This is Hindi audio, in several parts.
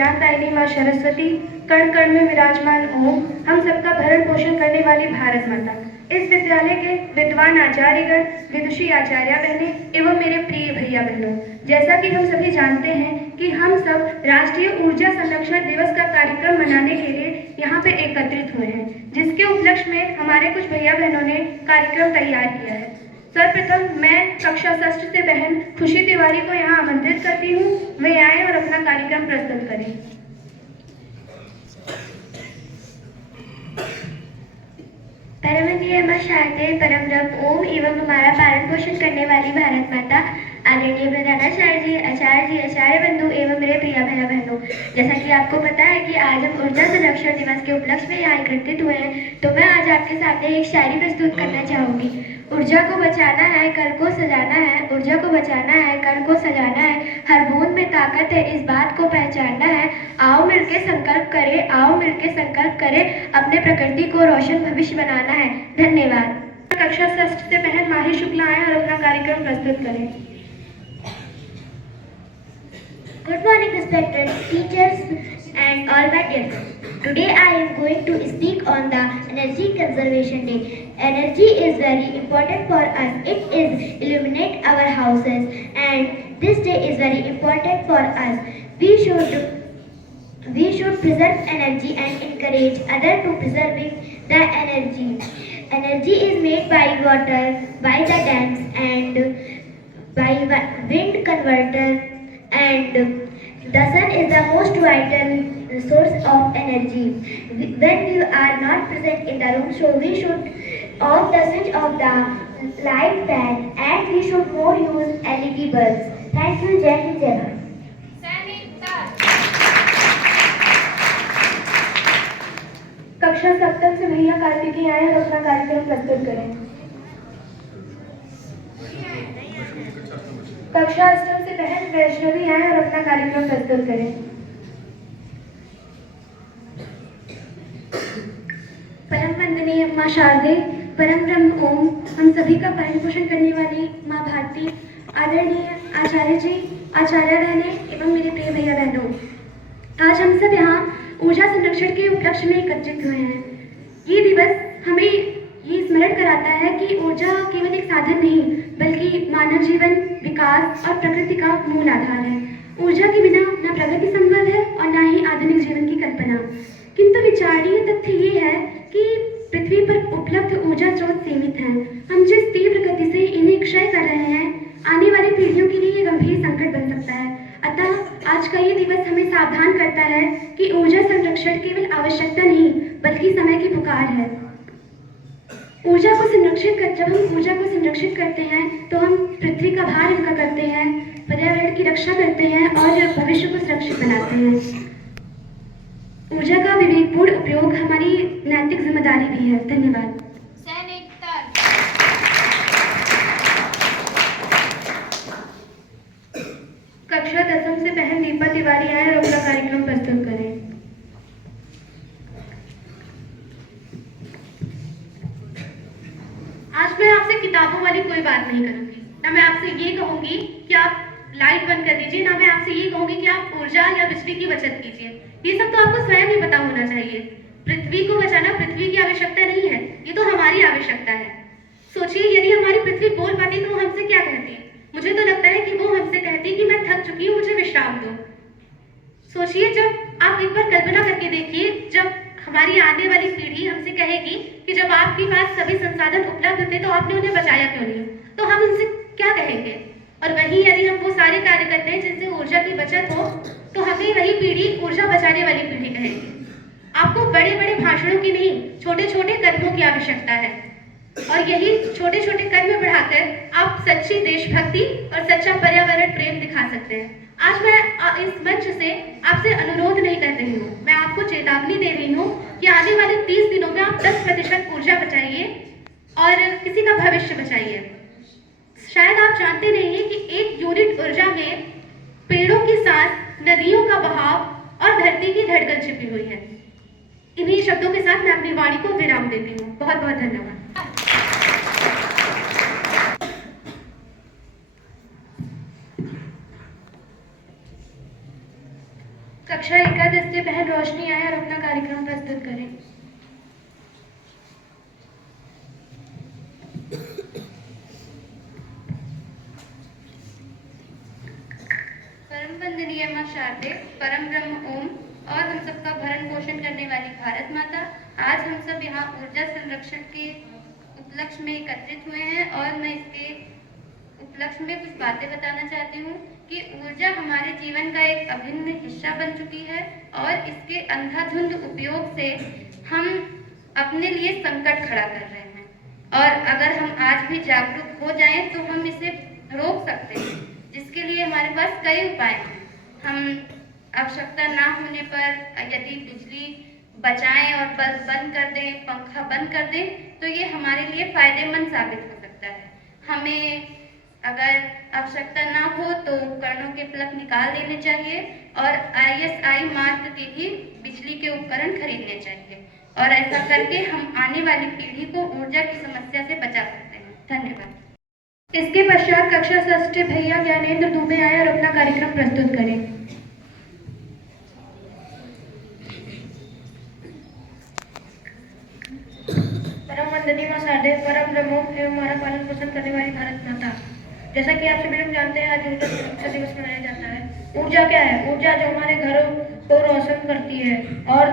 विज्ञानदायिनी माँ सरस्वती, कण कण में विराजमान ओम, हम सबका भरण पोषण करने वाली भारत माता, इस विद्यालय के विद्वान आचार्यगण, विदुषी आचार्य बहनें एवं मेरे प्रिय भैया बहनों, जैसा कि हम सभी जानते हैं कि हम सब राष्ट्रीय ऊर्जा संरक्षण दिवस का कार्यक्रम मनाने के लिए यहाँ पे एकत्रित हुए हैं, जिसके उपलक्ष्य में हमारे कुछ भैया बहनों ने कार्यक्रम तैयार किया है। सर्वप्रथम मैं कक्षा 6 से बहन खुशी तिवारी को यहाँ आमंत्रित करती हूँ, वे आए और अपना कार्यक्रम प्रस्तुत करें। परमनीय मां शारदे परम ब्रह्म ओम एवं हमारा पालन पोषण करने वाली भारत माता, आदरणीय प्रधानाचार्य जी, आचार्य जी, आचार्य बंधु एवं मेरे प्रिय भैया बहनों, जैसा कि आपको पता है कि आज हम ऊर्जा संरक्षण दिवस के उपलक्ष्य में यहाँ एकत्रित हुए हैं, तो मैं आज आपके सामने एक शायरी प्रस्तुत करना चाहूंगी। ऊर्जा को बचाना है, कल को सजाना है, ऊर्जा को बचाना है, कल को सजाना है, हर बूंद में ताकत है, इस बात को पहचानना है। आओ मिलके संकल्प करें, आओ मिलके संकल्प करें, अपने प्रकृति को रोशन भविष्य बनाना है। धन्यवाद। कक्षा 6 से बहन माही शुक्ला आए और अपना कार्यक्रम प्रस्तुत करें। Good morning, respected teachers and all my dear friends. Today I am going to speak on the Energy Conservation Day. Energy is very important for us. It is illuminate our houses, and this day is very important for us. We should preserve energy and encourage others to preserving the energy. Energy is made by water, by the dams, and by wind converter, and the sun is the most vital source of energy. When we are not present in the room, so we should off the switch of the light fan, and we should more use LED bulbs. Thank you. Jai Hind, Jai Bharat. कक्षा 7 से भैया कार्तिकी आए और अपना कार्यक्रम प्रस्तुत करें। कक्षा 8 से बहन वैष्णवी आए और अपना कार्यक्रम प्रस्तुत करें। परम वंदनीय माँ शारदे, परम ब्रह्म ओम, हम सभी का पालन पोषण करने वाली माँ भारती, आदरणीय आचार्य जी, आचार्य बहनें एवं मेरे प्रिय भैया बहनों, आज हम सब यहाँ ऊर्जा संरक्षण के उपलक्ष्य में एकत्रित हुए हैं। ये दिवस हमें ये स्मरण कराता है कि ऊर्जा केवल एक साधन नहीं, बल्कि मानव जीवन, विकास और प्रकृति का मूल आधार है। ऊर्जा के बिना न प्रगति संभव है और न ही आधुनिक जीवन की कल्पना। किंतु विचारणीय तथ्य ये है कि पृथ्वी पर उपलब्ध ऊर्जा स्रोत सीमित हैं। हम जिस तीव्र गति से इन्हें क्षय कर रहे हैं, आने वाली पीढ़ियों के लिए ये गंभीर संकट बन सकता है। अतः आज का ये दिवस हमें सावधान करता है कि ऊर्जा संरक्षण केवल आवश्यकता नहीं, बल्कि समय की पुकार है। जब हम ऊर्जा को संरक्षित करते हैं, तो हम पृथ्वी का भार हल्का करते हैं, पर्यावरण की रक्षा करते हैं और भविष्य को सुरक्षित बनाते हैं। ऊर्जा का विवेकपूर्ण उपयोग हमारी नैतिक जिम्मेदारी भी है। धन्यवाद। कक्षा 10 से बहन दीपा तिवारी आए और अपना कार्यक्रम प्रस्तुत करें। आज मैं आपसे किताबों वाली कोई बात नहीं करूंगी, ना मैं आपसे ये कहूंगी कि आप लाइट बंद कर दीजिए, ना मैं आपसे ये कहूंगी कि आप ऊर्जा या बिजली की बचत कीजिए। ये सब तो आपको स्वयं ही पता होना चाहिए। पृथ्वी को बचाना पृथ्वी की आवश्यकता नहीं है, ये तो हमारी आवश्यकता है। सोचिए, यदि हमारी पृथ्वी बोल पाती तो वो हमसे क्या कहती? मुझे तो लगता है कि वो हमसे कहती कि मैं थक चुकी हूँ, मुझे विश्राम दो। सोचिए, जब आप एक बार कल्पना करके देखिए, जब हमारी आने वाली पीढ़ी हमसे कहेगी कि जब आपके पास सभी संसाधन उपलब्ध थे तो आपने उन्हें बचाया क्यों नहीं, तो हम उनसे क्या कहेंगे? और वहीं यदि हम वो सारे कार्य करते हैं जिनसे ऊर्जा की बचत हो, तो हमें वही पीढ़ी ऊर्जा बचाने वाली पीढ़ी कहेगी। आपको बड़े बड़े भाषणों की नहीं, छोटे छोटे कदमों की आवश्यकता है, और यही छोटे छोटे कदम बढ़ाकर आप सच्ची देशभक्ति और सच्चा पर्यावरण प्रेम दिखा सकते हैं। आज मैं इस मंच से आपसे अनुरोध नहीं कर रही हूँ, मैं आपको चेतावनी दे रही हूँ कि आने वाले 30 दिनों में आप 10% ऊर्जा बचाइए और किसी का भविष्य बचाइए। शायद आप जानते नहीं हैं कि 1 यूनिट ऊर्जा में पेड़ों की सांस, नदियों का बहाव और धरती की धड़कन छिपी हुई है। इन्हीं शब्दों के साथ मैं अपनी वाणी को विराम देती हूँ। बहुत बहुत धन्यवाद। कक्षा एकादश से बहन रोशनी आए और अपना कार्यक्रम प्रस्तुत करें। परम वंदनीय मां शारदे, परम ब्रह्म ओम और हम सबका भरण पोषण करने वाली भारत माता, आज हम सब यहाँ ऊर्जा संरक्षण के उपलक्ष्य में एकत्रित हुए हैं और मैं इसके उपलक्ष्य में कुछ बातें बताना चाहती हूँ कि ऊर्जा हमारे जीवन का एक अभिन्न हिस्सा बन चुकी है और इसके अंधाधुंध उपयोग से हम अपने लिए संकट खड़ा कर रहे हैं और अगर हम आज भी जागरूक हो जाएं तो हम इसे रोक सकते हैं, जिसके लिए हमारे पास कई उपाय हैं। हम आवश्यकता ना होने पर यदि बिजली बचाएं और बल्ब बंद कर दें, पंखा बंद कर दें, तो ये हमारे लिए फायदेमंद साबित हो सकता है। हमें अगर आवश्यकता ना हो तो उपकरणों के प्लग निकाल देने चाहिए और ISI मार्क के ही बिजली के उपकरण खरीदने चाहिए और ऐसा करके हम आने वाली पीढ़ी को ऊर्जा की समस्या से बचा सकते हैं। धन्यवाद। इसके पश्चात कक्षा षष्ठ भैया ज्ञानेंद्र दुबे आए और अपना कार्यक्रम प्रस्तुत करें। परम वंदनीय मां शारदे, परम ब्रह्म एवं हमारा पालन पोषण करने वाली भारत माता, जैसा कि आप सभी लोग जानते हैं आज ऊर्जा सुरक्षा दिवस मनाया जाता है। ऊर्जा क्या है? ऊर्जा जो हमारे घरों को रोशन करती है और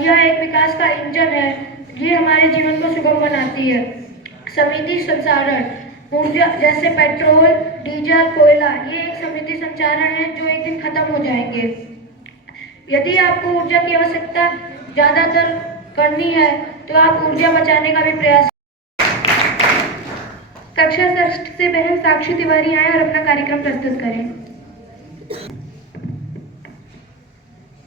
यह एक विकास का इंजन है। ये हमारे जीवन को सुगम बनाती है। समृद्धि संचारण, ऊर्जा जैसे पेट्रोल, डीजल, कोयला, ये एक समृद्धि संचारण है जो एक दिन खत्म हो जाएंगे। यदि आपको ऊर्जा की आवश्यकता ज्यादातर करनी है तो आप ऊर्जा बचाने का भी प्रयास। कक्षा षष्ठ से बहन साक्षी तिवारी आए और अपना कार्यक्रम प्रस्तुत करें।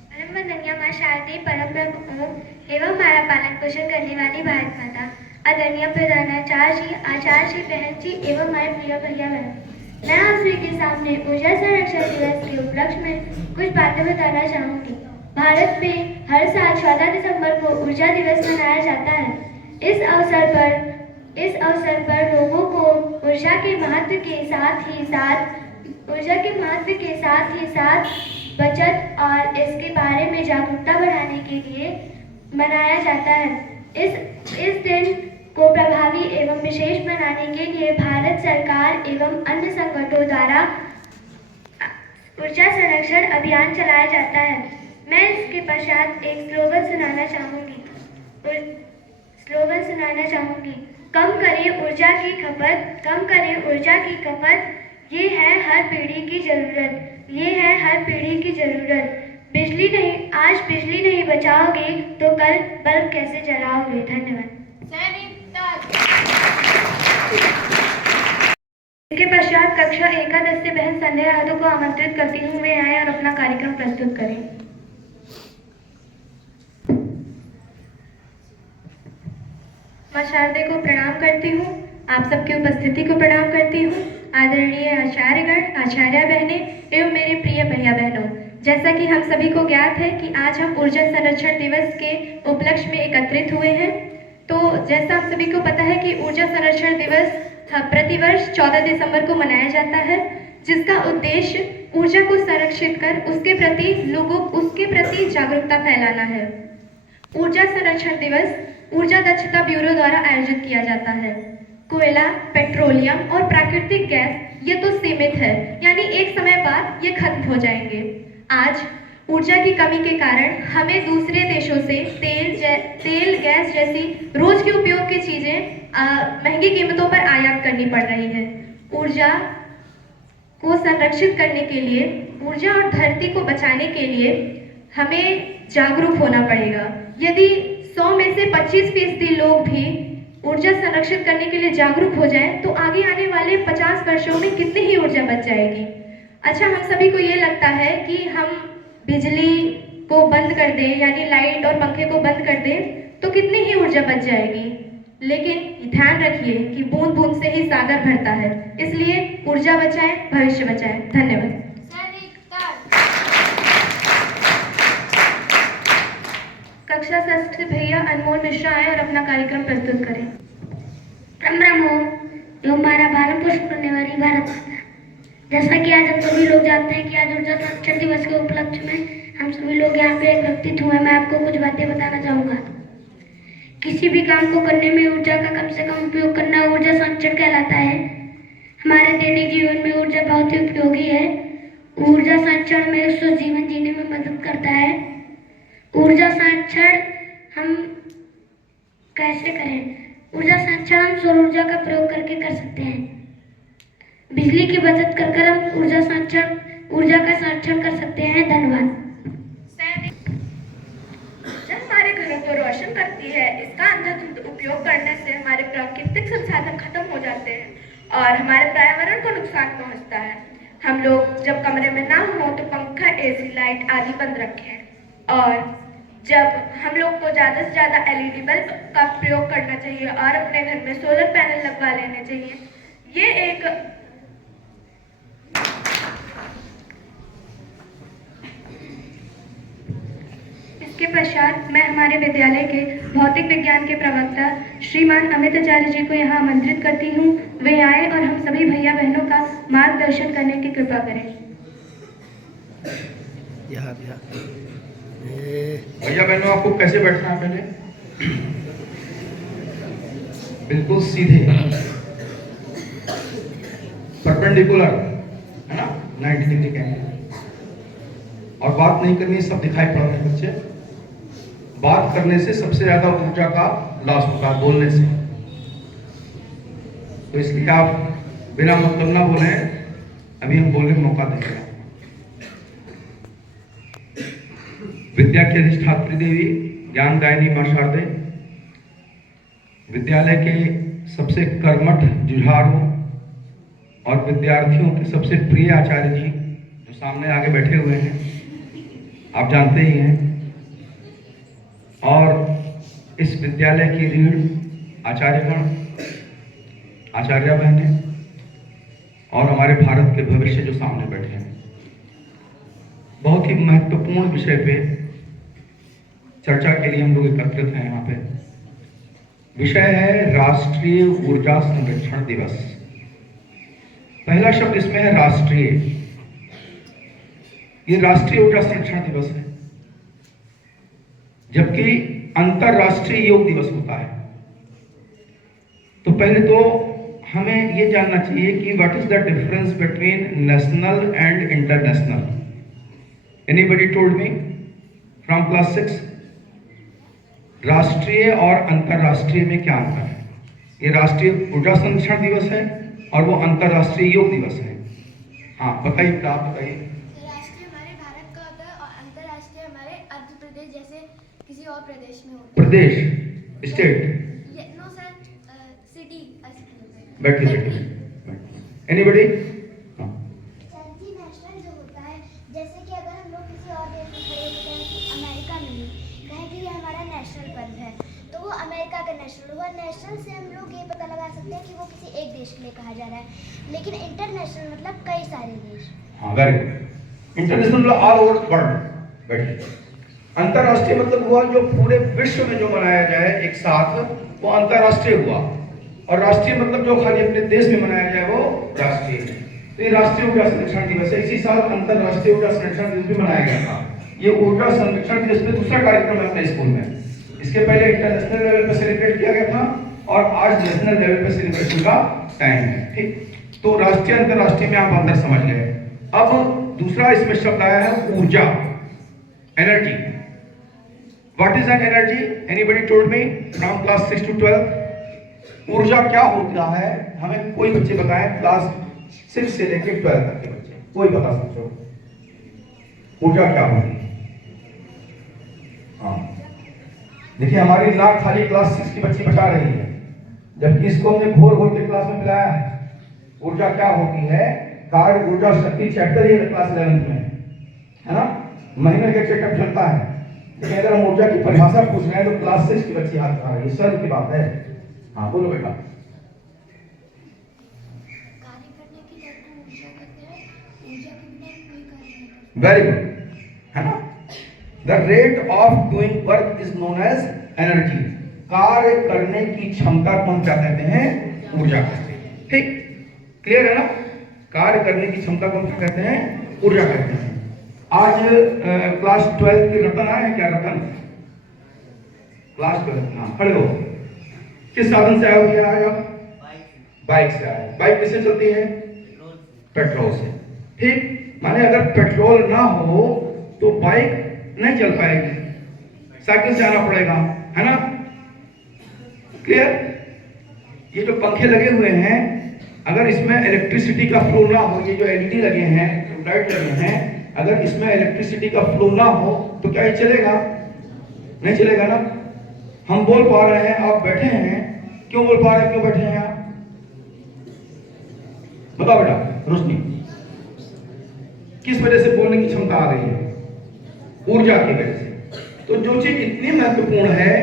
परम वंदनीय मां शारदे, परम ब्रह्म ओम एवं हमारा पालन पोषण करने वाली भारत माता, आदरणीय प्रधानाचार्य जी, आचार्य जी, बहन जी एवं हमारे प्रिय भैया बहन, मैं आप सभी के सामने ऊर्जा संरक्षण दिवस के उपलक्ष्य में कुछ बातें बताना चाहूंगी। भारत में हर साल 14 दिसंबर को ऊर्जा दिवस मनाया जाता है। इस अवसर पर लोगों को ऊर्जा के महत्व के साथ बचत और इसके बारे में जागरूकता बढ़ाने के लिए मनाया जाता है। इस दिन को प्रभावी एवं विशेष बनाने के लिए भारत सरकार एवं अन्य संगठनों द्वारा ऊर्जा संरक्षण अभियान चलाया जाता है। मैं इसके पश्चात एक स्लोगन सुनाना चाहूंगी। कम करें ऊर्जा की खपत, कम करें ऊर्जा की खपत, ये है हर पीढ़ी की जरूरत। आज बिजली नहीं बचाओगे तो कल बल्ब कैसे जलाओगे? धन्यवाद। इसके पश्चात कक्षा एकादश से बहन संध्या यादव को आमंत्रित करती हूँ, वे आए और अपना कार्यक्रम प्रस्तुत करें। मां शारदे को प्रणाम करती हूँ, आप सबकी उपस्थिति को प्रणाम करती हूँ। आदरणीय आचार्यगण, आचार्य बहने एवं मेरे प्रिय भैया बहनों, जैसा कि हम सभी को ज्ञात है कि आज हम ऊर्जा संरक्षण दिवस के उपलक्ष्य में एकत्रित हुए हैं। तो जैसा आप सभी को पता है कि ऊर्जा संरक्षण दिवस प्रतिवर्ष 14 दिसंबर को मनाया जाता है, जिसका उद्देश्य ऊर्जा को संरक्षित कर उसके प्रति जागरूकता फैलाना है। ऊर्जा संरक्षण दिवस ऊर्जा दक्षता ब्यूरो द्वारा आयोजित किया जाता है। कोयला, पेट्रोलियम और प्राकृतिक गैस ये तो सीमित है, यानी एक समय बाद ये खत्म हो जाएंगे। आज ऊर्जा की कमी के कारण हमें दूसरे देशों से तेल, गैस जैसी रोज के उपयोग की चीजें महंगी कीमतों पर आयात करनी पड़ रही है। ऊर्जा को संरक्षित करने के लिए, ऊर्जा और धरती को बचाने के लिए हमें जागरूक होना पड़ेगा। यदि 100 में से 25% लोग भी ऊर्जा संरक्षित करने के लिए जागरूक हो जाएं, तो आगे आने वाले 50 वर्षों में कितनी ही ऊर्जा बच जाएगी। अच्छा, हम सभी को ये लगता है कि हम बिजली को बंद कर दें, यानी लाइट और पंखे को बंद कर दें तो कितनी ही ऊर्जा बच जाएगी, लेकिन ध्यान रखिए कि बूंद बूंद से ही सागर भरता है। इसलिए ऊर्जा बचाएं, भविष्य बचाएं। धन्यवाद। कक्षा षष्ठ भैया अनमोल मिश्रा आए और अपना कार्यक्रम प्रस्तुत करें। ब्रह्मो जो हमारा भारत पोषण करने वाली भारत माता, जैसा कि आज हम सभी लोग जानते हैं कि आज ऊर्जा संरक्षण दिवस के उपलक्ष्य में हम सभी लोग यहाँ पे एकत्रित हुए, मैं आपको कुछ बातें बताना चाहूँगा। किसी भी काम को करने में ऊर्जा का कम से कम उपयोग करना ऊर्जा संरक्षण कहलाता है। हमारे दैनिक जीवन में ऊर्जा बहुत ही उपयोगी है। ऊर्जा संरक्षण में स्वस्थ जीवन जीने में मदद करता है। ऊर्जा संरक्षण हम कैसे करें? ऊर्जा संरक्षण हम सौर ऊर्जा का प्रयोग करके कर सकते हैं। बिजली की बचत कर हम ऊर्जा का संरक्षण कर सकते हैं। धन्यवाद। जल हमारे घरों को रोशन करती है। इसका अंधाधुंध उपयोग करने से हमारे प्राकृतिक संसाधन खत्म हो जाते हैं और हमारे पर्यावरण को नुकसान पहुंचता है। हम लोग जब कमरे में ना हो तो पंखा, एसी, लाइट आदि बंद रखें और जब हम लोग को ज़्यादा से ज़्यादा LED बल्ब का प्रयोग करना चाहिए और अपने घर में सोलर पैनल लगवा लेने चाहिए। ये एक इसके पश्चात मैं हमारे विद्यालय के भौतिक विज्ञान के प्रवक्ता श्रीमान अमित आचार्य जी को यहाँ आमंत्रित करती हूँ। वे आए और हम सभी भैया बहनों का मार्गदर्शन करने की कृपा करें। भैया बहनों, आपको कैसे बैठना है? पहले बिल्कुल सीधे, परपेंडिकुलर, है ना, 90 डिग्री के। और बात नहीं करनी, सब दिखाई पड़ रहे हैं बच्चे। बात करने से सबसे ज्यादा ऊर्जा का लॉस होता है, बोलने से। तो इसलिए आप बिना मतलब ना बोले, अभी हम बोलने का मौका देंगे। विद्या की अधिष्ठात्री देवी ज्ञानदायिनी मां शारदे, विद्यालय के सबसे कर्मठ, जुझारू और विद्यार्थियों के सबसे प्रिय आचार्य जी जो सामने आगे बैठे हुए हैं, आप जानते ही हैं। और इस विद्यालय की रीढ़ आचार्यगण, आचार्य बहनें और हमारे भारत के भविष्य जो सामने बैठे हैं। बहुत ही महत्वपूर्ण विषय पे चर्चा के लिए हम लोग एकत्रित हैं यहाँ पे। विषय है राष्ट्रीय ऊर्जा संरक्षण दिवस। पहला शब्द इसमें है राष्ट्रीय। ये राष्ट्रीय ऊर्जा संरक्षण दिवस है, जबकि अंतरराष्ट्रीय योग दिवस होता है। तो पहले तो हमें ये जानना चाहिए कि what is the difference between national and international. Anybody told me from class 6? राष्ट्रीय और अंतरराष्ट्रीय में क्या अंतर है? ये राष्ट्रीय ऊर्जा संरक्षण दिवस है और वो अंतरराष्ट्रीय योग दिवस है। हाँ बताइए, क्या आप बताइए। राष्ट्रीय हमारे भारत का होता है और अंतरराष्ट्रीय हमारे आंध्र प्रदेश जैसे किसी और प्रदेश में होता है। प्रदेश, स्टेट? No sir, city. बैठिए। एनीबडी? नेशनल जो होता है, जैसे कि अगर हम लोग किसी और देश में खड़े होते हैं कि अमेरिका में ही कहें कि ये हमारा नेशनल पर्व है, तो वो अमेरिका का नेशनल हुआ। नेशनल से हम लोग ये पता लगा सकते हैं कि वो किसी एक देश के लिए कहा जा रहा है, लेकिन इंटरनेशनल मतलब कई सारे देश। हाँ, वेरी गुड। इंटरनेशनल मतलब ऑल ओवर वर्ल्ड। बैठिए। अंतरराष्ट्रीय मतलब हुआ जो पूरे विश्व में जो मनाया जाए एक साथ, वो अंतरराष्ट्रीय हुआ। और राष्ट्रीय मतलब जो खाली अपने देश में मनाया जाए वो राष्ट्रीय है। तो ये राष्ट्रीय ऊर्जा संरक्षण दिवस है। इसी साल अंतरराष्ट्रीय ऊर्जा संरक्षण दिवस भी मनाया गया था। ये ऊर्जा संरक्षण दिवस पे दूसरा कार्यक्रम है अपने स्कूल में। इसके पहले इंटरनेशनल लेवल पे सेलिब्रेट किया गया था और आज नेशनल लेवल पे सेलिब्रेशन का टाइम है। ठीक, तो राष्ट्रीय अंतरराष्ट्रीय में आप अंतर समझ गए। अब दूसरा इसमें शब्द आया है ऊर्जा, energy. What is an energy? Anybody told me from class 6 to 12? ऊर्जा क्या होता है? हमें कोई बच्चे बताएं, क्लास 6 से लेकर 12 तक के बच्चे, कोई बता सकते हो ऊर्जा क्या होती है? हाँ देखिए, हमारी नाक खाली क्लास 6 की बच्ची बचा रही है, जबकि इसको हमने घोर घोर के क्लास में पिलाया है। ऊर्जा क्या होती है? कार्य ऊर्जा शक्ति चैप्टर ही क्लास 11 में है ना, महीने का चेकअप चलता है। लेकिन अगर हम ऊर्जा की परिभाषा पूछ रहे हैं तो क्लास 6 की बच्ची हाथ उठा रही है, सर्व की बात है। हाँ बोलो बेटा। कार्य करने की जब हम ऊर्जा कहते हैं, ऊर्जा के बिना कोई कार्य नहीं करता। वेरी गुड, है ना। The rate of doing work is known as energy. कार्य करने की क्षमता को हम क्या कहते हैं? ऊर्जा कहते हैं। ठीक, क्लियर है ना? कार्य करने की क्षमता को हम क्या कहते हैं? ऊर्जा कहते हैं। आज क्लास 12 के रतन आए हैं क्या? रतन क्लास 12, हाँ खड़े हो। किस साधन से आए हो भैया? आज आप बाइक से आए। बाइक किससे चलती है? पेट्रोल से। ठीक, माने अगर पेट्रोल ना हो तो बाइक नहीं चल पाएगी, साइकिल से आना पड़ेगा, है ना? क्लियर? ये जो पंखे लगे हुए हैं, अगर इसमें इलेक्ट्रिसिटी का फ्लो ना हो, ये जो एलईडी लगे हैं, ट्यूबलाइट लगे हैं, अगर इसमें इलेक्ट्रिसिटी का फ्लो ना हो तो क्या ये चलेगा? नहीं चलेगा ना। हम बोल पा रहे हैं, आप बैठे हैं, क्यों बोल पा रहे हैं? क्यों बैठे हैं आप? बताओ बेटा रोशनी, किस वजह से बोलने की क्षमता आ रही है? ऊर्जा की वजह से। तो जो चीज इतनी महत्वपूर्ण है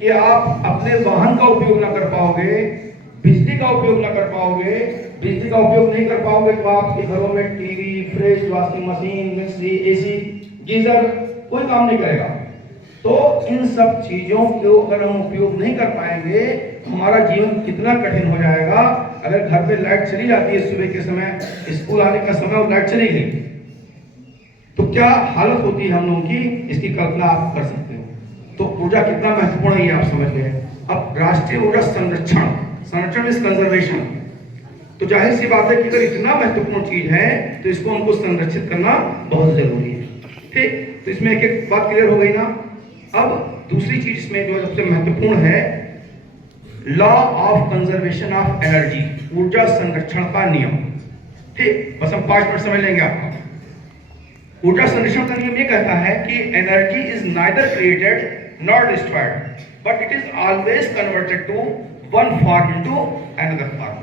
कि आप अपने वाहन का उपयोग ना कर पाओगे, बिजली का उपयोग ना कर पाओगे, बिजली का उपयोग नहीं कर पाओगे तो आपके घरों में TV, fridge, washing machine, mixie, AC, geyser कोई काम नहीं करेगा। तो इन सब चीजों को अगर हम उपयोग नहीं कर पाएंगे तो हमारा जीवन कितना कठिन हो जाएगा। अगर घर पे लाइट चली जाती है सुबह के समय, स्कूल आने का समय और लाइट चली गई तो क्या हालत होती है हम लोगों की, इसकी कल्पना आप कर सकते हो। तो ऊर्जा कितना महत्वपूर्ण है ये आप समझ गए। अब राष्ट्रीय ऊर्जा संरक्षण, संरक्षण इज कंजर्वेशन, तो जाहिर सी बात है कि अगर इतना महत्वपूर्ण चीज है तो इसको हमको संरक्षित करना बहुत जरूरी है। ठीक, तो इसमें एक एक बात क्लियर हो गई ना। अब दूसरी चीज इसमें जो सबसे महत्वपूर्ण है, law of conservation of energy, ऊर्जा संरक्षण का नियम। ठीक, बस हम 5 मिनट समझ लेंगे आपका। ऊर्जा संरक्षण का नियम ये कहता है कि energy is neither created nor destroyed but it is always converted to one form into another form.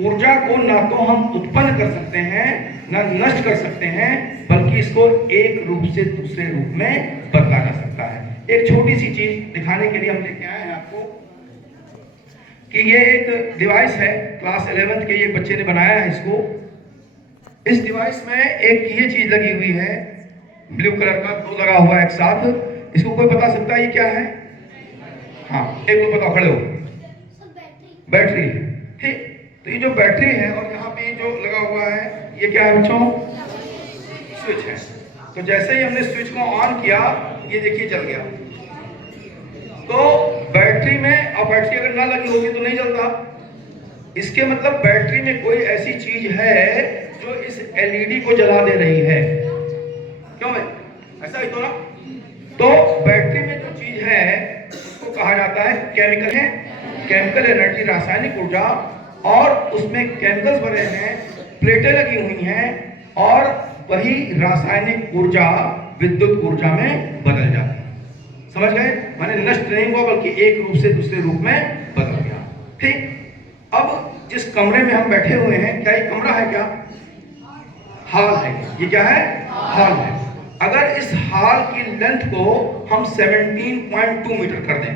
ऊर्जा को ना तो हम उत्पन्न कर सकते हैं ना नष्ट कर सकते हैं, बल्कि इसको एक रूप से दूसरे रूप में बदला जा सकता है। एक छोटी सी चीज दिखाने के लिए हम लेके आए हैं आपको कि ये एक डिवाइस है, क्लास 11th के एक बच्चे ने बनाया है इसको। इस डिवाइस में एक ये चीज लगी हुई है, ब्लू कलर का, दो लगा हुआ है एक साथ। इसको कोई बता सकता है ये क्या है? हाँ, एक लोग बताओ, खड़े हो। बैटरी। ठीक, तो ये जो बैटरी है और यहाँ पे जो लगा हुआ है ये क्या है बच्चों? स्विच है। तो जैसे ही हमने स्विच को ऑन किया, ये देखिए जल गया। तो बैटरी में, और बैटरी अगर ना लगी होगी तो नहीं जलता। इसके मतलब बैटरी में कोई ऐसी चीज है जो इस एलईडी को जला दे रही है। क्यों भाई? ऐसा ही तो ना। तो बैटरी में जो चीज है उसको कहा जाता है केमिकल है, केमिकल एनर्जी, रासायनिक ऊर्जा। और उसमें केमिकल्स भरे हैं, प्लेटें लगी हुई हैं और वही रासायनिक ऊर्जा विद्युत ऊर्जा में बदल जाती है। समझ गए? माने नष्ट नहीं हुआ बल्कि एक रूप से दूसरे रूप में बदल गया। ठीक, अब जिस कमरे में हम बैठे हुए हैं, क्या ये कमरा है? क्या हॉल है? ये क्या है? हॉल है। अगर इस हॉल की लेंथ को हम 17.2 मीटर कर दें,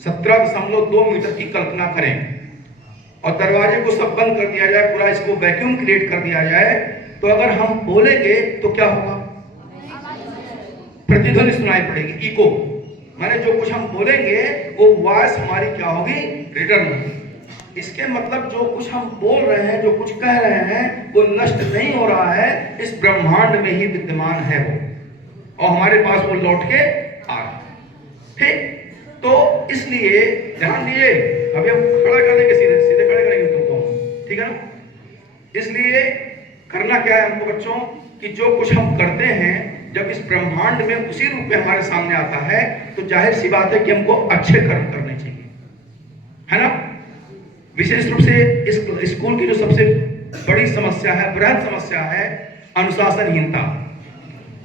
17.2 मीटर की कल्पना करें, और दरवाजे को सब बंद कर दिया जाए, पूरा इसको वैक्यूम क्रिएट कर दिया जाए, तो अगर हम बोलेंगे तो क्या होगा? प्रतिध्वनि सुनाई पड़ेगी, इको। माने जो कुछ हम बोलेंगे वो वॉइस हमारी क्या होगी? रिटर्न होगी। इसके मतलब जो कुछ हम बोल रहे हैं, जो कुछ कह रहे हैं, वो नष्ट नहीं हो रहा है, इस ब्रह्मांड में ही विद्यमान है वो, और हमारे पास वो लौट के आ रहा है। ठीक, तो इसलिए ध्यान दिए, अभी हम खड़ा कर देंगे, सीधे सीधे खड़े करेंगे तुमको, ठीक है ना? इसलिए करना क्या है हमको बच्चों, कि जो कुछ हम करते हैं जब इस ब्रह्मांड में उसी रूप में हमारे सामने आता है, तो जाहिर सी बात है कि हमको अच्छे कर्म करने चाहिए, है ना? विशेष रूप से इस स्कूल की जो सबसे बड़ी समस्या है, बृहद समस्या है, अनुशासनहीनता।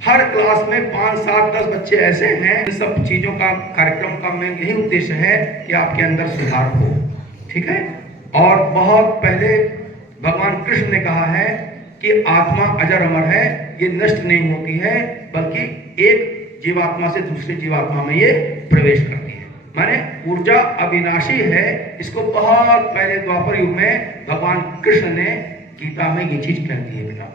हर क्लास में 5, 7, 10 बच्चे ऐसे हैं। इन सब चीजों का, कार्यक्रम का मेन यही उद्देश्य है कि आपके अंदर सुधार हो। ठीक है? और बहुत पहले भगवान कृष्ण ने कहा है कि आत्मा अजर अमर है, ये नष्ट नहीं होती है, बल्कि एक जीवात्मा से दूसरे जीवात्मा में ये प्रवेश करती है। माने ऊर्जा अविनाशी है। इसको बहुत पहले द्वापर युग में भगवान कृष्ण ने गीता में ये चीज कह दी है बेटा।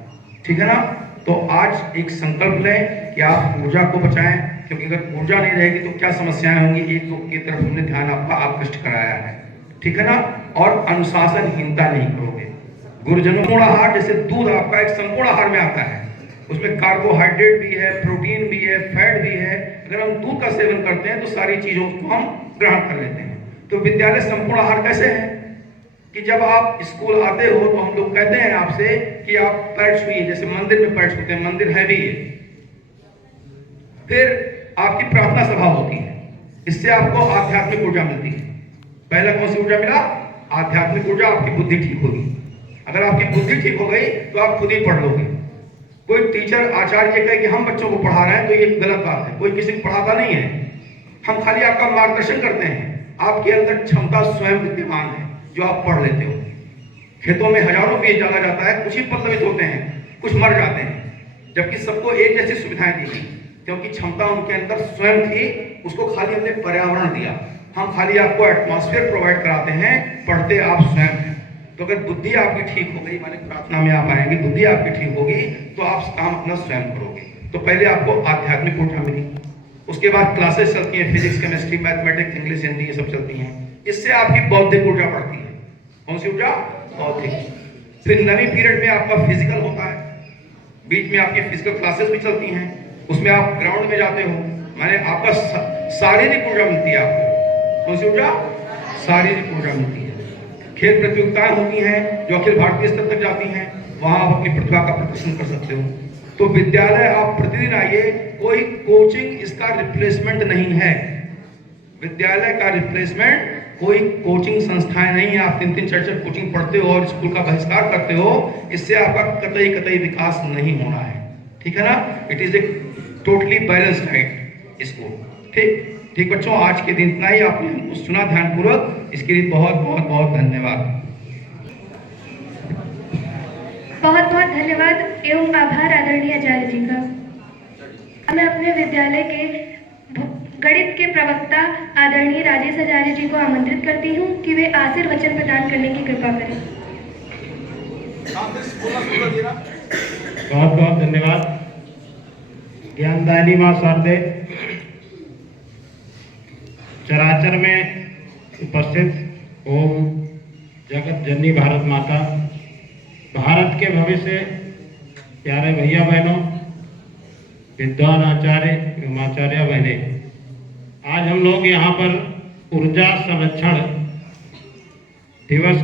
ठीक है ना? तो आज एक संकल्प लें कि आप ऊर्जा को बचाएं, क्योंकि अगर ऊर्जा नहीं रहेगी तो क्या समस्याएं होंगी। एक तो की तरफ हमने ध्यान आपका आकृष्ट कराया है, ठीक है ना? और अनुशासनहीनता नहीं करोगे। गुरुजनों, संपूर्ण आहार, जैसे दूध आपका एक संपूर्ण आहार में आता है, उसमें कार्बोहाइड्रेट भी है, प्रोटीन भी है, फैट भी है। अगर हम दूध का सेवन करते हैं तो सारी चीज़ों को हम ग्रहण कर लेते हैं। तो विद्यालय संपूर्ण आहार कैसे है कि जब आप स्कूल आते हो तो हम लोग कहते हैं आपसे कि आप पैर छुइए, जैसे मंदिर में पैर छूते हैं, मंदिर हैवी है। फिर आपकी प्रार्थना सभा होती है, इससे आपको आध्यात्मिक ऊर्जा मिलती है। पहला कौन सी ऊर्जा मिला? आध्यात्मिक ऊर्जा। आपकी बुद्धि ठीक होगी। अगर आपकी बुद्धि ठीक हो गई तो आप खुद ही पढ़ लोगे। कोई टीचर आचार्य कहे कि हम बच्चों को पढ़ा रहे हैं तो ये गलत बात है। कोई किसी को पढ़ाता नहीं है, हम खाली आपका मार्गदर्शन करते हैं। आपके अंदर क्षमता स्वयं विद्यमान है जो आप पढ़ लेते हो। खेतों में हजारों बीज डाला जाता है, कुछ ही पल्लवित होते हैं, कुछ मर जाते हैं, जबकि सबको एक जैसी सुविधाएं दी गई, क्योंकि क्षमता उनके अंदर स्वयं थी। उसको खाली हमने पर्यावरण दिया। हम खाली आपको एटमॉस्फेयर प्रोवाइड कराते हैं, पढ़ते आप स्वयं हैं। तो अगर बुद्धि आपकी ठीक हो गई, माने प्रार्थना में आप आएंगे, बुद्धि आपकी ठीक होगी तो आप काम अपना स्वयं करोगे। तो पहले आपको आध्यात्मिक ऊर्जा मिली, उसके बाद क्लासेस चलती हैं, physics, chemistry, mathematics, English, Hindi, ये सब चलती हैं। इससे आपकी बौद्धिक ऊर्जा बढ़ती है। कौन सी ऊर्जा? बौद्धिक। फिर नवी पीरियड में आपका फिजिकल होता है, बीच में आपकी फिजिकल क्लासेस भी चलती हैं, उसमें आप ग्राउंड में जाते हो, माने आपका शारीरिक ऊर्जा मिलती है आपको। कौन सी ऊर्जा? शारीरिक ऊर्जा मिलती है। खेल प्रतियोगिताएं होती हैं जो अखिल भारतीय स्तर तक जाती हैं, वहां आप अपनी प्रतिभा का प्रदर्शन कर सकते हो। तो विद्यालय आप प्रतिदिन आइए, कोई कोचिंग इसका रिप्लेसमेंट नहीं है। विद्यालय का रिप्लेसमेंट कोई कोचिंग संस्थाएं नहीं है। आप 3-3 4-4 कोचिंग पढ़ते हो और स्कूल का बहिष्कार करते हो, इससे आपका कतई विकास नहीं होना है। ठीक है ना? It is a totally balanced diet school. ठीक बच्चों, आज के दिन इतना ही। आपने हमको सुना ध्यानपूर्वक, इसके लिए बहुत बहुत बहुत धन्यवाद। बहुत बहुत धन्यवाद एवं आभार आदरणीय आचार्य जी का। मैं अपने विद्यालय के गणित के प्रवक्ता आदरणीय राजेश आचार्य जी को आमंत्रित करती हूँ कि वे आशीर्वचन प्रदान करने की कृपा करें। बहुत बहुत धन्यवाद। ज्ञानदायिनी मां शारदे, चराचर में उपस्थित ओम जगत जननी भारत माता, भारत के भविष्य प्यारे भैया बहनों, विद्वान आचार्य एवं आचार्य बहने, आज हम लोग यहाँ पर ऊर्जा संरक्षण दिवस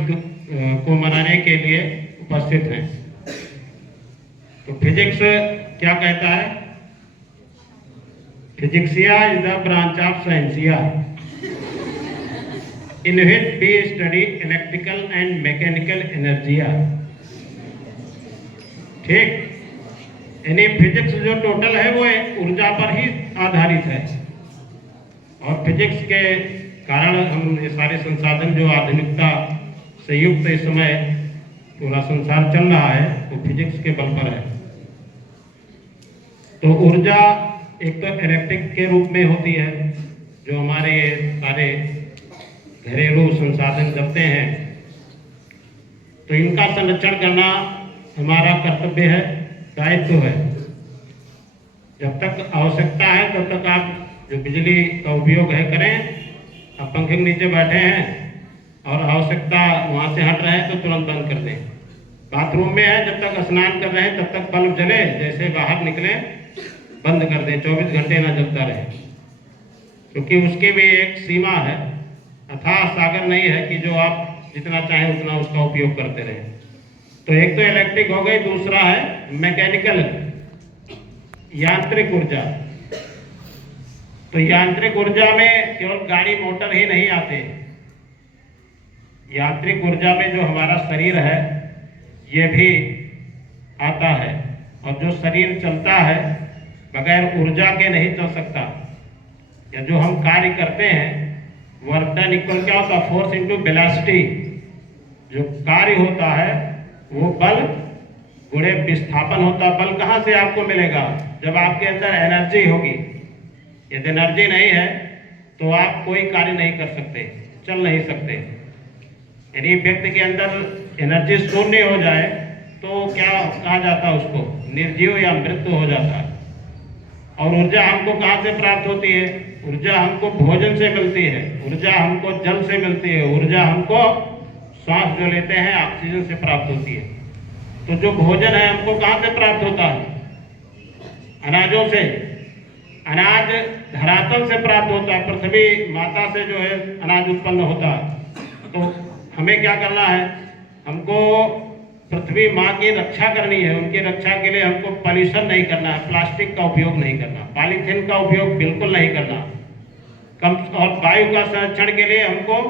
को मनाने के लिए उपस्थित हैं। तो फिजिक्स क्या कहता है? Physics is the branch of science in which we study electrical and mechanical energy। ठीक, यानी फिजिक्स जो टोटल है वो ऊर्जा पर ही आधारित है। और फिजिक्स के कारण हम ये सारे संसाधन जो आधुनिकता से युक्त इस समय पूरा संसार चल रहा है, वो फिजिक्स के बल पर है। तो ऊर्जा एक तो इलेक्ट्रिक के रूप में होती है, जो हमारे सारे घरेलू संसाधन जपते हैं, तो इनका संरक्षण करना हमारा कर्तव्य है, दायित्व है। जब तक आवश्यकता है तब तक आप जो बिजली का उपयोग है करें। आप पंखे के नीचे बैठे हैं और आवश्यकता वहाँ से हट रहे हैं तो तुरंत बंद कर दें। बाथरूम में है, जब तक स्नान कर रहे हैं तब तक बल्ब जले, जैसे बाहर निकले बंद कर दें, 24 घंटे ना जलता रहे, क्योंकि उसकी भी एक सीमा है। अथाह सागर नहीं है कि जो आप जितना चाहें उतना उसका उपयोग करते रहें। तो एक तो इलेक्ट्रिक हो गई, दूसरा है मैकेनिकल, यांत्रिक ऊर्जा। तो यांत्रिक ऊर्जा में केवल गाड़ी मोटर ही नहीं आते। यांत्रिक ऊर्जा में जो हमारा शरीर है ये भी आता है, और जो शरीर चलता है बगैर ऊर्जा के नहीं चल सकता। या जो हम कार्य करते हैं वर्क डन इक्वल क्या होता है? Force into velocity. जो कार्य होता है वो बल गुणे विस्थापन होता है। बल कहाँ से आपको मिलेगा? जब आपके अंदर एनर्जी होगी। यदि एनर्जी नहीं है तो आप कोई कार्य नहीं कर सकते, चल नहीं सकते। यदि व्यक्ति के अंदर एनर्जी शून्य हो जाए तो क्या कहा जाता है उसको? निर्जीव या मृत्यु हो जाता है। और ऊर्जा हमको कहाँ से प्राप्त होती है? ऊर्जा हमको भोजन से मिलती है, ऊर्जा हमको जल से मिलती है, ऊर्जा हमको श्वास जो लेते हैं ऑक्सीजन से प्राप्त होती है। तो जो भोजन है हमको कहाँ से प्राप्त होता है? अनाजों से अनाज धरातल से प्राप्त होता है, पृथ्वी माता से जो है अनाज उत्पन्न होता है। तो हमें क्या करना है, हमको पृथ्वी माँ की रक्षा करनी है। उनकी रक्षा के लिए हमको पॉल्यूशन नहीं करना है, प्लास्टिक का उपयोग नहीं करना, पॉलीथीन का उपयोग बिल्कुल नहीं करना कम। और वायु का संरक्षण के लिए हमको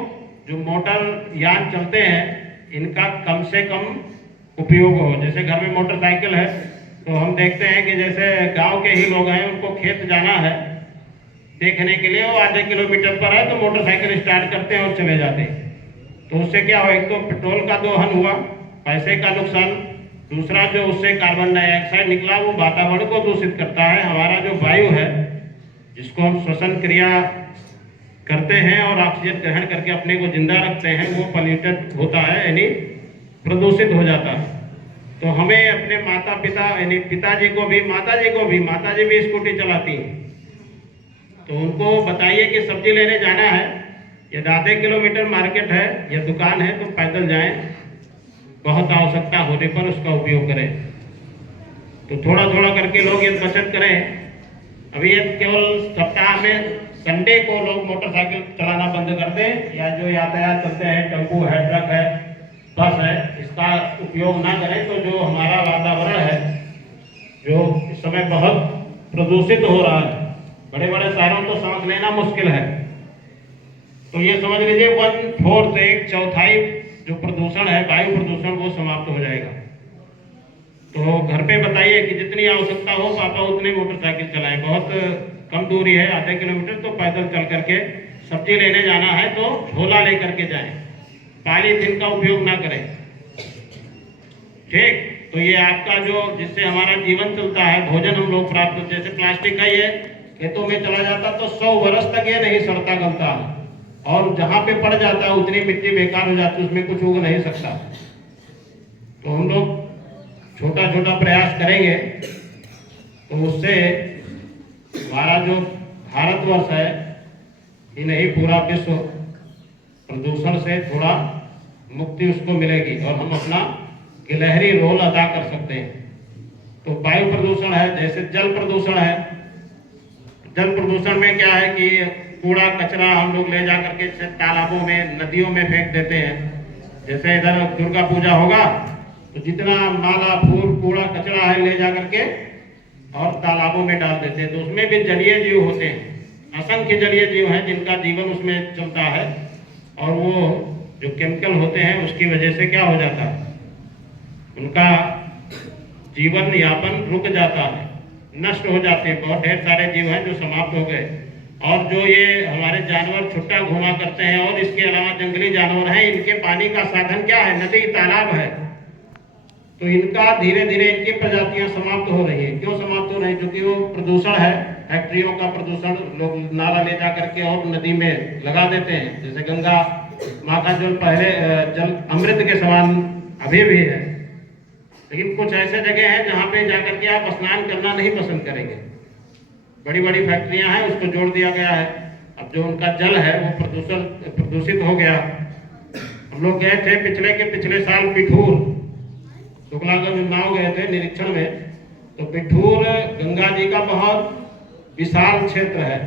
जो मोटर यान चलते हैं इनका कम से कम उपयोग हो। जैसे घर में मोटरसाइकिल है तो हम देखते हैं कि जैसे गांव के ही लोग हैं, उनको खेत जाना है देखने के लिए, वो आधे किलोमीटर पर है तो मोटरसाइकिल स्टार्ट करते हैं और चले जाते हैं। तो उससे क्या हो, एक तो पेट्रोल का दोहन हुआ, पैसे का नुकसान, दूसरा जो उससे कार्बन डाइऑक्साइड निकला वो वातावरण को दूषित करता है। हमारा जो वायु है जिसको हम श्वसन क्रिया करते हैं और ऑक्सीजन ग्रहण करके अपने को जिंदा रखते हैं, वो पॉल्यूटेड होता है, यानी प्रदूषित हो जाता है। तो हमें अपने माता पिता यानी पिताजी को भी, माताजी भी स्कूटी चलाती हैं, तो उनको बताइए कि सब्जी लेने जाना है, यदि आधे किलोमीटर मार्केट है या दुकान है तो पैदल जाएं, बहुत आवश्यकता होने पर उसका उपयोग करें। तो थोड़ा थोड़ा करके लोग ये बचत करें। अभी ये केवल सप्ताह में संडे को लोग मोटरसाइकिल चलाना बंद कर दें, या जो यातायात चलते हैं, टेम्पू है, ट्रक है, बस है, इसका उपयोग ना करें। तो जो हमारा वातावरण है जो इस समय बहुत प्रदूषित हो रहा है, बड़े बड़े शहरों तो सांस लेना मुश्किल है। तो ये समझ लीजिए 1/4 एक चौथाई जो प्रदूषण है, वायु प्रदूषण, वो समाप्त हो जाएगा। तो घर पे बताइए कि जितनी आवश्यकता हो पापा उतनी मोटरसाइकिल चलाएं। बहुत कम दूरी है, आधे किलोमीटर, तो पैदल चल करके सब्जी लेने जाना है तो झोला लेकर के जाएं, पॉलीथीन का उपयोग ना करें। ठीक, तो ये आपका जो जिससे हमारा जीवन चलता है, भोजन हम लोग प्राप्त होते, जैसे प्लास्टिक का ये खेतों में चला जाता तो 100 वर्ष तक ये नहीं सड़ता गलता, और जहां पे पड़ जाता है उतनी मिट्टी बेकार हो जाती है, उसमें कुछ उग नहीं सकता। तो हम लोग छोटा छोटा प्रयास करेंगे तो उससे हमारा जो भारतवर्ष है ही नहीं, पूरा विश्व प्रदूषण से थोड़ा मुक्ति उसको मिलेगी और हम अपना गिलहरी रोल अदा कर सकते हैं। तो वायु प्रदूषण है, जैसे जल प्रदूषण है। जल प्रदूषण में क्या है कि कूड़ा कचरा हम लोग ले जा करके तालाबों में, नदियों में फेंक देते हैं। जैसे इधर दुर्गा पूजा होगा तो जितना माला फूल कूड़ा कचरा है ले जा करके और तालाबों में डाल देते हैं। तो उसमें भी जलीय जीव होते हैं, असंख्य जलीय जीव हैं जिनका जीवन उसमें चलता है, और वो जो केमिकल होते हैं उसकी वजह से क्या हो जाता है, उनका जीवन यापन रुक जाता है, नष्ट हो जाते हैं। बहुत ढेर सारे जीव हैं जो समाप्त हो गए। और जो ये हमारे जानवर छुट्टा घुमा करते हैं और इसके अलावा जंगली जानवर हैं, इनके पानी का साधन क्या है, नदी तालाब है। तो इनका धीरे धीरे इनकी प्रजातियां समाप्त हो रही है। क्यों समाप्त हो रही है? क्योंकि वो प्रदूषण है, फैक्ट्रियों का प्रदूषण, लोग नाला ले जा करके और नदी में लगा देते हैं। जैसे गंगा माँ का जल पहले जल अमृत के समान अभी भी है, लेकिन कुछ ऐसे जगह हैं जहाँ पे जाकर के आप स्नान करना नहीं पसंद करेंगे। बड़ी बड़ी फैक्ट्रियां हैं, उसको जोड़ दिया गया है। अब जो उनका जल है वो प्रदूषित हो गया। हम लोग गए थे पिछले साल पिठूर, शुक्लागंज नाव गए थे निरीक्षण में। तो पिठूर गंगा जी का बहुत विशाल क्षेत्र है।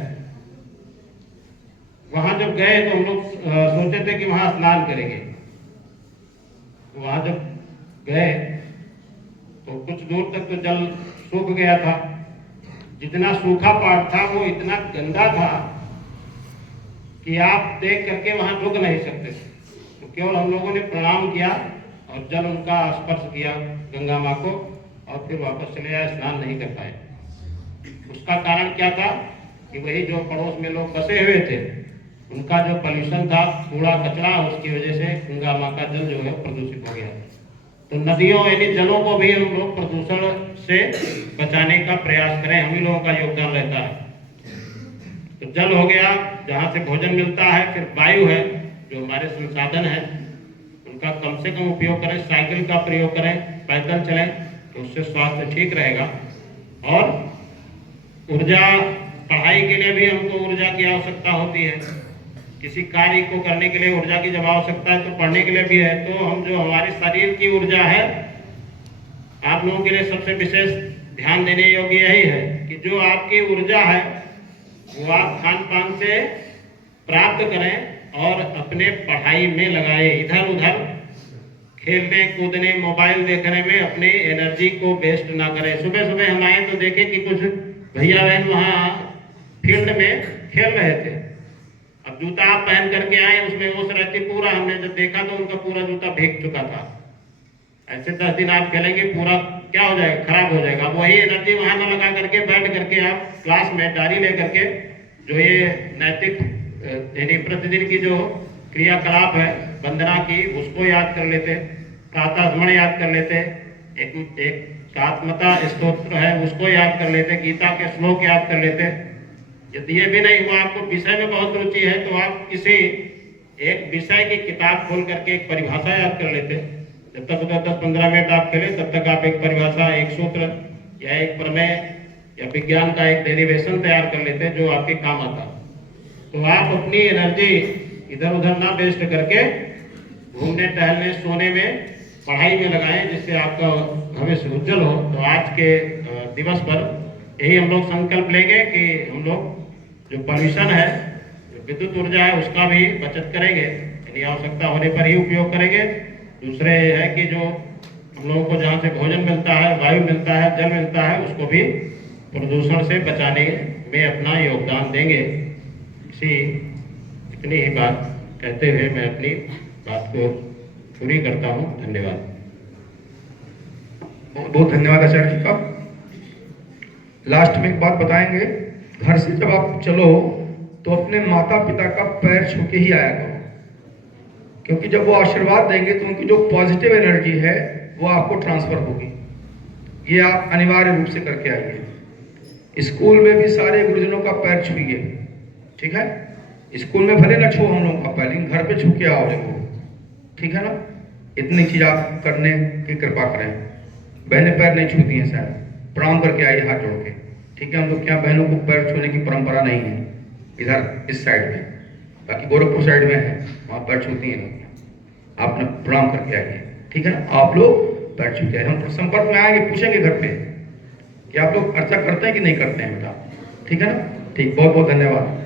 वहां जब गए तो हम लोग सोचे थे कि वहां स्नान करेंगे। वहां जब गए तो कुछ दूर तक तो जल सूख गया था। जितना सूखा पार्ट था वो इतना गंदा था कि आप देख करके वहां रुक नहीं सकते थे। तो केवल हम लोगों ने प्रणाम किया और जल उनका स्पर्श किया गंगा माँ को, और फिर वापस चले आए, स्नान नहीं कर पाए। उसका कारण क्या था कि वही जो पड़ोस में लोग बसे हुए थे, उनका जो पॉल्यूशन था, कूड़ा कचरा, उसकी वजह से गंगा माँ का जल जो है प्रदूषित हो गया। तो नदियों यानी जलों को भी हम लोग प्रदूषण से बचाने का प्रयास करें, हम ही लोगों का योगदान रहता है। तो जल हो गया जहाँ से भोजन मिलता है, फिर वायु है जो हमारे संसाधन है, उनका कम से कम उपयोग करें, साइकिल का प्रयोग करें, पैदल चलें, तो उससे स्वास्थ्य ठीक रहेगा। और ऊर्जा, पढ़ाई के लिए भी हमको ऊर्जा की आवश्यकता होती है। किसी कार्य को करने के लिए ऊर्जा की जब आवश्यकता है तो पढ़ने के लिए भी है। तो हम जो हमारे शरीर की ऊर्जा है, आप लोगों के लिए सबसे विशेष ध्यान देने योग्य यही है कि जो आपकी ऊर्जा है वो आप खान पान से प्राप्त करें और अपने पढ़ाई में लगाएं। इधर उधर खेलने कूदने मोबाइल देखने में अपनी एनर्जी को वेस्ट ना करें। सुबह सुबह हम आए तो देखें कि कुछ भैया बहन वहाँ फील्ड में खेल रहे थे। अब जूता आप पहन करके आए उसमें ओस रहती पूरा, हमने जब देखा तो उनका पूरा जूता भीग चुका था। ऐसे 10 दिन आप खेलेंगे पूरा क्या हो जाएगा, खराब हो जाएगा। वही एनर्जी वहां न लगा करके बैठ करके आप क्लास में डायरी ले करके जो ये नैतिक यानी प्रतिदिन की जो क्रियाकलाप है वंदना की उसको याद कर लेते, प्रातः स्मरण याद कर लेते, एक आत्मता स्तोत्र है उसको याद कर लेते, गीता के श्लोक याद कर लेते। यदि ये भी नहीं हुआ, आपको विषय में बहुत रुचि है तो आप किसी एक विषय की किताब खोल करके एक परिभाषा याद कर लेते। जब तक 10-15 मिनट आप खेले तब तक आप एक परिभाषा, एक सूत्र या एक प्रमेय या विज्ञान का एक डेरिवेशन तैयार कर लेते जो आपके काम आता। तो आप अपनी एनर्जी इधर उधर ना वेस्ट करके घूमने टहलने सोने में पढ़ाई में लगाएं जिससे आपका भविष्य उज्जवल हो। तो आज के दिवस पर यही हम लोग संकल्प लेंगे कि हम लोग जो पॉल्यूशन है, जो विद्युत ऊर्जा है उसका भी बचत करेंगे, यानी आवश्यकता होने पर ही उपयोग करेंगे। दूसरे है कि जो हम लोगों को जहाँ से भोजन मिलता है, वायु मिलता है, जल मिलता है, उसको भी प्रदूषण से बचाने में अपना योगदान देंगे। इतनी ही बात कहते हुए मैं अपनी बात को पूरी करता हूँ। धन्यवाद। बहुत बहुत धन्यवाद आचार्य जी का। लास्ट में एक बात बताएंगे, घर से जब आप चलो तो अपने माता पिता का पैर छू के ही आया करो, क्योंकि जब वो आशीर्वाद देंगे तो उनकी जो पॉजिटिव एनर्जी है वो आपको ट्रांसफर होगी। ये आप अनिवार्य रूप से करके आइए। स्कूल में भी सारे गुरुजनों का पैर छूइए, ठीक है। स्कूल में भले ना छू हम लोगों का पैर, लेकिन घर पे छू के आओ देखो, ठीक है ना। इतनी चीज आप करने की कृपा करें। बहनें पैर नहीं छूती हैं शायद, प्रणाम करके आइए हाथ जोड़ के, ठीक है। हम लोग क्या बहनों को पैर छूने की परंपरा नहीं है इधर इस साइड में, बाकी गोरखपुर साइड में है, वहाँ पैर छूती हैं लोग। आप प्रणाम करके आइए, ठीक है ना। आप लोग पैर छूते हैं, हम संपर्क में आएंगे, पूछेंगे घर पे कि आप लोग अर्चा करते हैं कि नहीं करते हैं बेटा, ठीक है ना। ठीक, बहुत बहुत धन्यवाद।